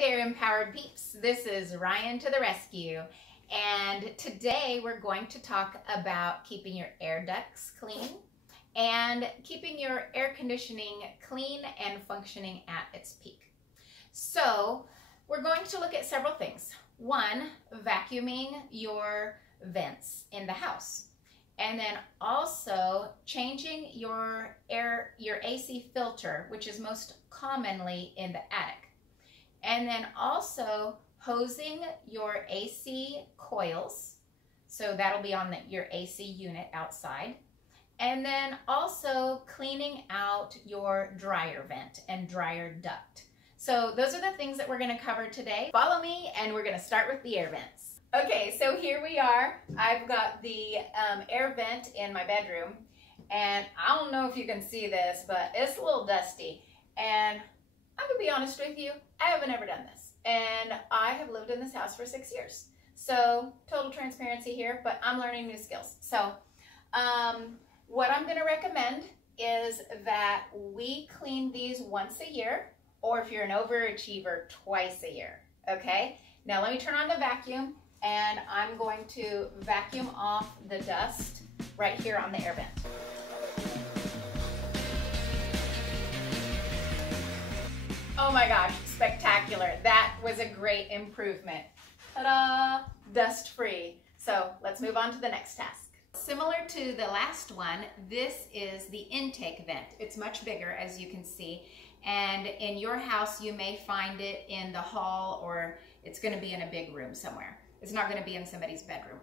there, empowered peeps. This is Ryan to the rescue. And today we're going to talk about keeping your air ducts clean and keeping your air conditioning clean and functioning at its peak. So we're going to look at several things. One, vacuuming your vents in the house. And then also changing your AC filter, which is most commonly in the attic. And then also hosing your AC coils. So that'll be on your AC unit outside. And then also cleaning out your dryer vent and dryer duct. So those are the things that we're going to cover today. Follow me and we're going to start with the air vents. Okay, so here we are. I've got the air vent in my bedroom, and I don't know if you can see this, but it's a little dusty. And I'm gonna be honest with you, I haven't ever done this. And I have lived in this house for 6 years. So total transparency here, but I'm learning new skills. So what I'm gonna recommend is that we clean these once a year, or if you're an overachiever, twice a year, okay? Now let me turn on the vacuum, and I'm going to vacuum off the dust right here on the air vent. Oh my gosh, spectacular. That was a great improvement. Ta-da, dust free. So let's move on to the next task. Similar to the last one, this is the intake vent. It's much bigger, as you can see. And in your house, you may find it in the hall, or it's gonna be in a big room somewhere. It's not going to be in somebody's bedroom.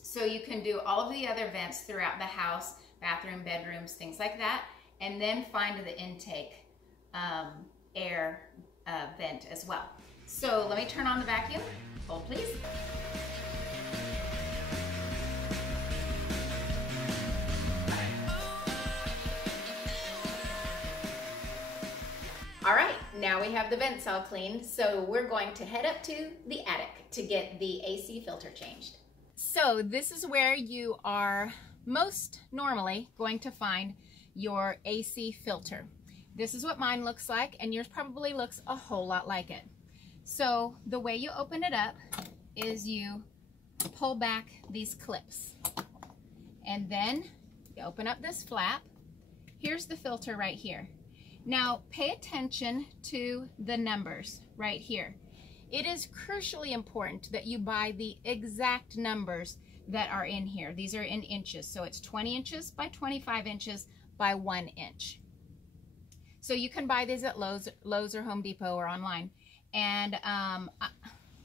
So you can do all of the other vents throughout the house, bathroom, bedrooms, things like that, and then find the intake air vent as well. So let me turn on the vacuum. Hold please. All right, now we have the vents all cleaned, so we're going to head up to the attic to get the AC filter changed. So this is where you are most normally going to find your AC filter. This is what mine looks like, and yours probably looks a whole lot like it. So the way you open it up is you pull back these clips, and then you open up this flap. Here's the filter right here. Now, pay attention to the numbers right here. It is crucially important that you buy the exact numbers that are in here. These are in inches, so it's 20 inches by 25 inches by 1 inch. So you can buy these at Lowe's or Home Depot or online. And,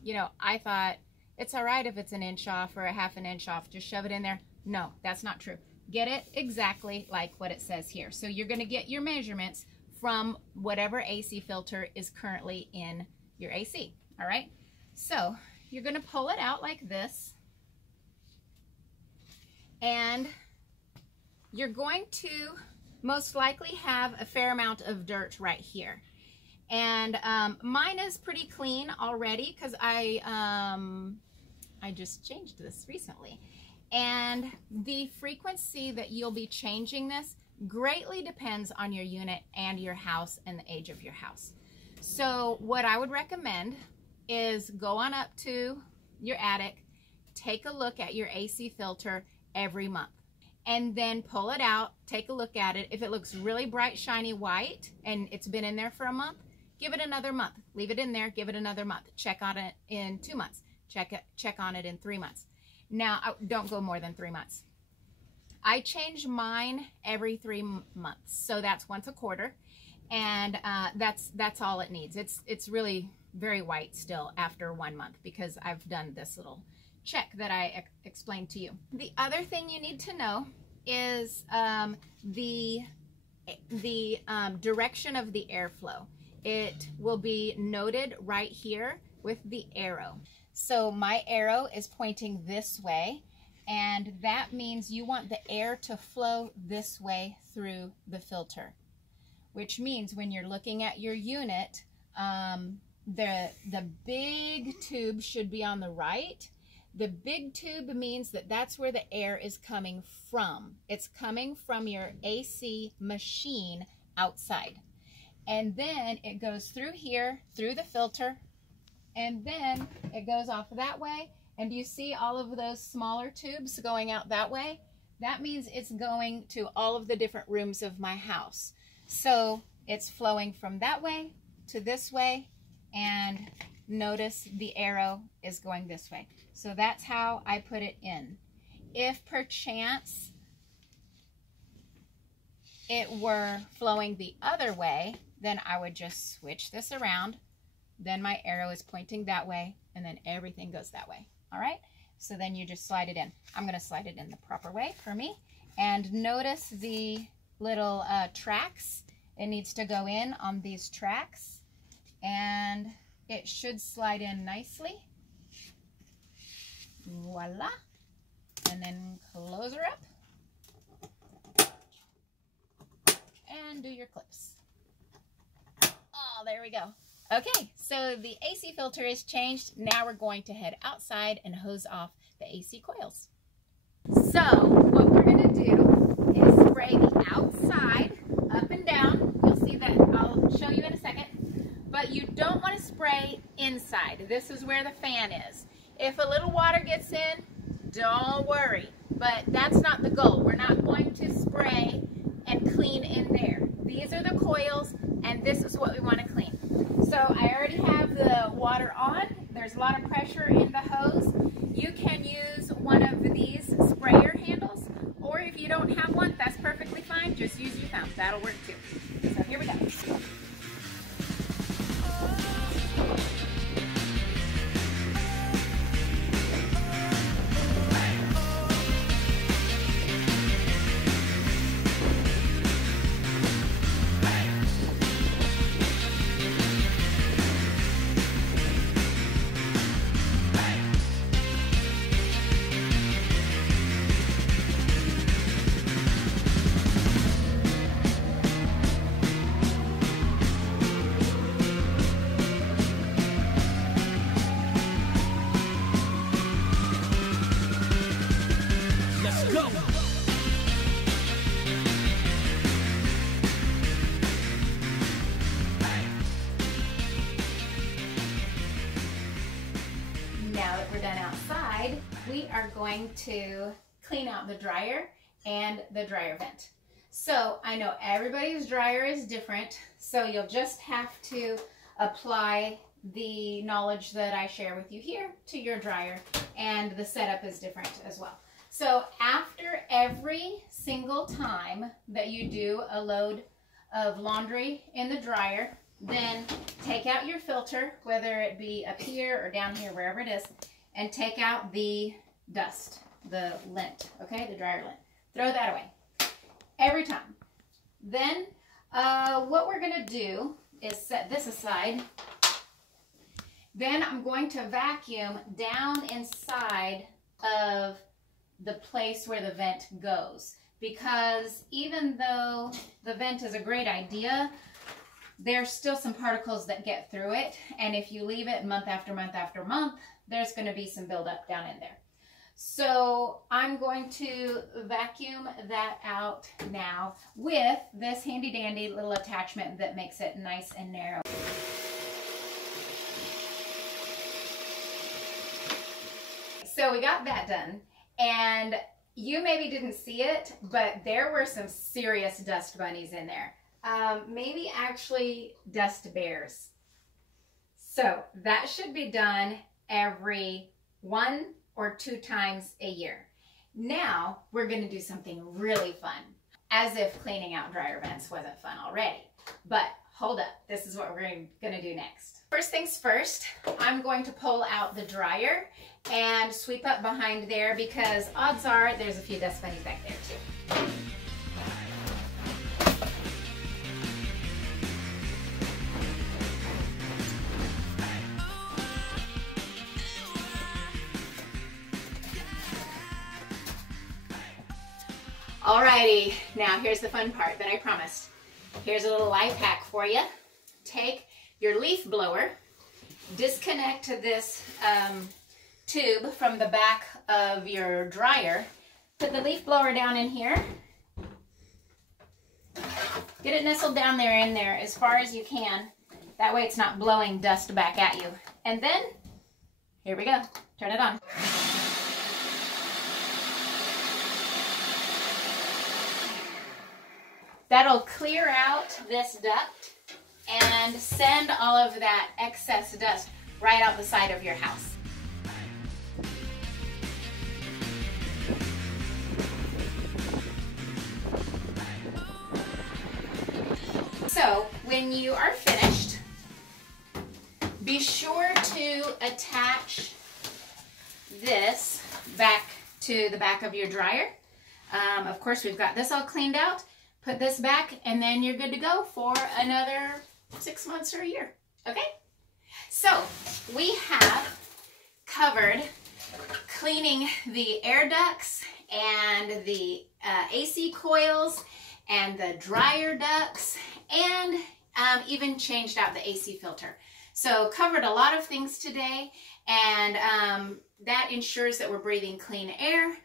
you know, I thought it's all right if it's an inch off or a half an inch off. Just shove it in there. No, that's not true. Get it exactly like what it says here. So you're going to get your measurements from whatever AC filter is currently in your AC, all right? So you're gonna pull it out like this, and you're going to most likely have a fair amount of dirt right here. And mine is pretty clean already because I just changed this recently. And the frequency that you'll be changing this greatly depends on your unit and your house and the age of your house. So what I would recommend is go on up to your attic, take a look at your AC filter every month, and then pull it out, take a look at it. If it looks really bright, shiny white, and it's been in there for a month, give it another month. Leave it in there, give it another month. Check on it in 2 months. Check on it in 3 months. Now, don't go more than 3 months. I change mine every 3 months, so that's once a quarter, and that's all it needs. It's really very white still after 1 month because I've done this little check that I explained to you. The other thing you need to know is the direction of the airflow. It will be noted right here with the arrow. So my arrow is pointing this way, and that means you want the air to flow this way through the filter, which means when you're looking at your unit, the big tube should be on the right. The big tube means that that's where the air is coming from. It's coming from your AC machine outside. and then it goes through here, through the filter, and then it goes off that way. And you see all of those smaller tubes going out that way? That means it's going to all of the different rooms of my house. So it's flowing from that way to this way, and notice the arrow is going this way. So that's how I put it in. If perchance it were flowing the other way, then I would just switch this around. Then my arrow is pointing that way, and then everything goes that way. All right? So then you just slide it in. I'm going to slide it in the proper way for me. And notice the little tracks. It needs to go in on these tracks, and it should slide in nicely. Voila. And then close her up. And do your clips. Oh, there we go. Okay, so the AC filter is changed. Now we're going to head outside and hose off the AC coils. So what we're going to do is spray the outside up and down. You'll see that. I'll show you in a second. But you don't want to spray inside. This is where the fan is. If a little water gets in, don't worry. But that's not the goal. We're not going to spray and clean in there. These are the coils, and this is what we want to clean. So I already have the water on. There's a lot of pressure in the hose. You can use one of these sprayer handles, or if you don't have one, that's perfectly fine. Just use your thumb. That'll work too. So here we go. Now that we're done outside, we are going to clean out the dryer and the dryer vent. So I know everybody's dryer is different, so you'll just have to apply the knowledge that I share with you here to your dryer, and the setup is different as well. So after every single time that you do a load of laundry in the dryer, then take out your filter, whether it be up here or down here, wherever it is, and take out the dust, the lint, okay, the dryer lint. Throw that away every time. Then what we're going to do is set this aside. Then I'm going to vacuum down inside of the place where the vent goes, because even though the vent is a great idea, there's still some particles that get through it, and if you leave it month after month after month, there's going to be some buildup down in there. So I'm going to vacuum that out now with this handy dandy little attachment that makes it nice and narrow. So we got that done, and you maybe didn't see it, but there were some serious dust bunnies in there. Maybe actually dust bears. So that should be done every 1 or 2 times a year. Now we're going to do something really fun, as if cleaning out dryer vents wasn't fun already. But hold up, this is what we're going to do next. First things first, I'm going to pull out the dryer and sweep up behind there, because odds are there's a few dust bunnies back there too. Alrighty, now here's the fun part that I promised. Here's a little life hack for you. Take your leaf blower, disconnect this tube from the back of your dryer, put the leaf blower down in here, Get it nestled down there in there as far as you can. That way it's not blowing dust back at you. And then, here we go. Turn it on. That'll clear out this duct and send all of that excess dust right out the side of your house. So when you are finished, be sure to attach this back to the back of your dryer. Of course, we've got this all cleaned out. Put this back, and then you're good to go for another 6 months or a year. Okay? So we have covered cleaning the air ducts and the AC coils and the dryer ducts, and even changed out the AC filter. So covered a lot of things today, and that ensures that we're breathing clean air.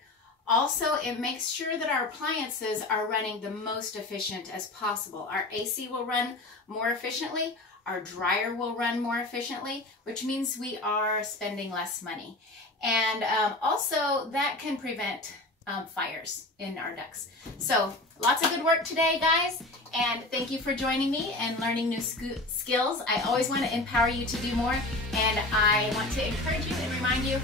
Also, it makes sure that our appliances are running the most efficient as possible. Our AC will run more efficiently, our dryer will run more efficiently, which means we are spending less money. And also that can prevent fires in our ducts. So lots of good work today, guys, and thank you for joining me and learning new skills. I always want to empower you to do more, and I want to encourage you and remind you